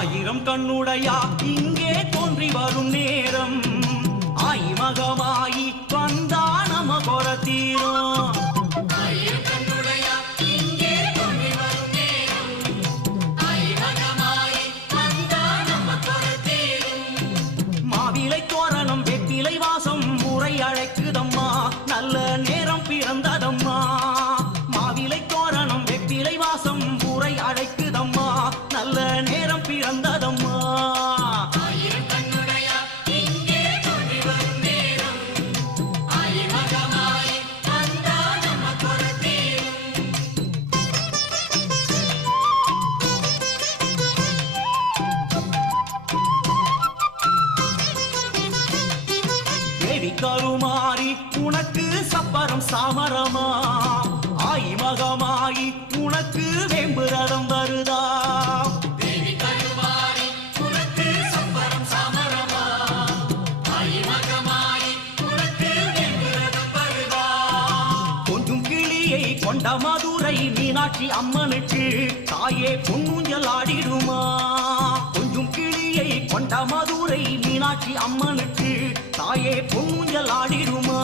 ஆயிரம் கண்ணுடையா இங்கே தோன்றி வரும் நேரம் ஆயிமகமாயி வந்தா நம கொர தீரும். மாவிலை தோரணம் வெற்றிலை வாசம் முறை அழைக்குதம்மா நல்ல நேரம் பிறந்ததம்மா. மாவிலை தோரணம் வெற்றிலை வாசம் முறை அழைக்குதம்மா நல்ல நேரம் பிறந்ததம்மா. கருமாறி உனக்கு சப்பரம் சாமரமா ஆயிமகமாயி உனக்கு வேம்புரதம் வருதா. கொஞ்சம் கிளியை கொண்ட மதுரை மீனாட்சி அம்மனுக்கு தாயே பொன்னூஞ்சல் ஆடிடுமா. கொஞ்சம் கிளியை கொண்ட மதுரை மீனாட்சி அம்மனுக்கு தாயே பொன்னூஞ்சல் ஆடிடுமா.